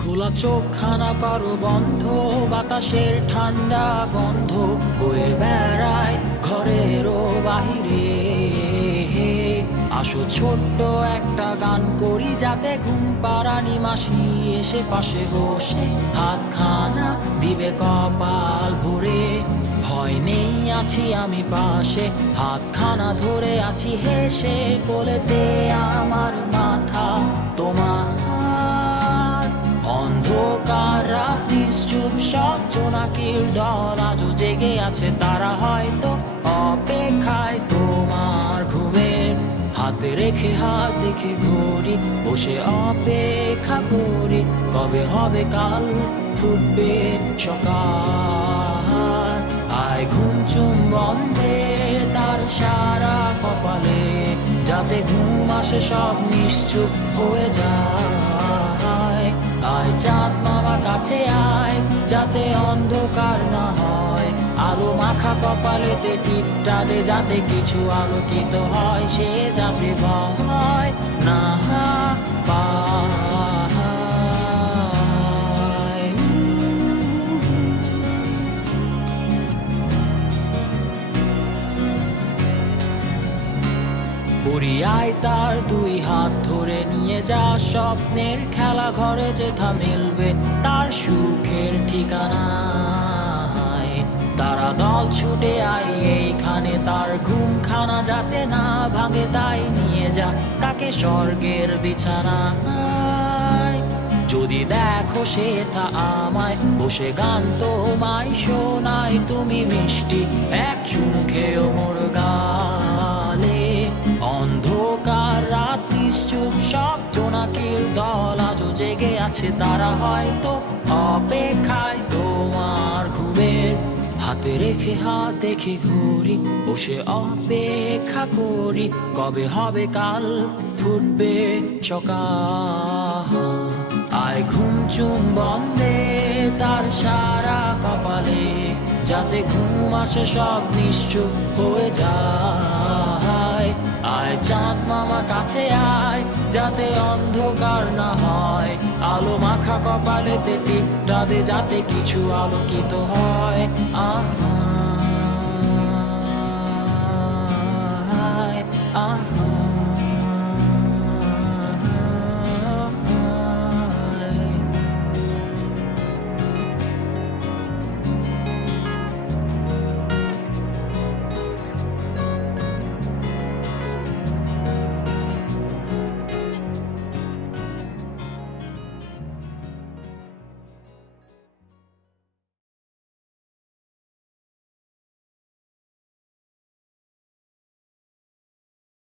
খোলা চোখখানা করো বন্ধ, বাতাসের ঠান্ডা গন্ধ বয়ে বেড়ায় ঘরেরও বাহিরে। আসো ছোট্ট একটা গান করি, যাতে ঘুম পাড়ানি মাসি এসে পাশে বসে হাতখানা দিবে কপাল ভরে। ভয় নেই, আছি আমি পাশে, হাতখানা ধরে আছি হেসে, কোলেতে আমার মাথা তোমার। অন্ধকার রাত্রি চুপ, সব জোনাকির দল আজও জেগে আছে, তারা হয়তো অপেক্ষায় তোমার ঘুমের। হাতে রেখে হাত দেখে ঘড়ি, বসে অপেক্ষা করি, কবে হবে কাল, ফুটবে সকাল। আয় ঘুম চুম্বন দে তার সারা কপালে, যাতে ঘুম আসে সব নিশ্চুপ হয়ে যায়। আয় চাঁদ মামা কাছে আয়, যাতে অন্ধকার না হয়, আলো মাখা কপালেতে টিপটা দে, যাতে কিছু আলোকিত হয়, সে যাতে ভয় না পায়। পরিয়ায় তার দুই হাত ধরে নিয়ে যা, স্বপ্নের খেলা ঘরে যেথা মিলবে তার সুখের ঠিকানা। তারা দল ছুটে আয় এইখানে, তার ঘুমখানা যাতে না ভাঙে, তাই নিয়ে যা তাকে স্বর্গের বিছানায়। যদি দেখো সে তা আমায় বসে গান তোমায় শোনায়, তুমি মিষ্টি এক চুমু খেয়েও মোর গালে। অন্ধকার রাত্রি চুপ, সব জোনাকির দল আজও জেগে আছে, তারা হয়তো অপেক্ষায় তোমার ঘুমের। হাতে রেখে হাত দেখে ঘুরি, বসে অপেক্ষা করি, কবে হবে কাল, ফুটবে সকাল। আয় ঘুম চুম্বন দে তার সারা কপালে, যাতে ঘুম আসে সব নিশ্চুপ হয়ে যায়। আয় চাঁদ মামা কাছে আয়, যাতে অন্ধকার না হয়, আলো মাখা কপালেতে টিপটা দে, যাতে কিছু আলোকিত হয়। আহা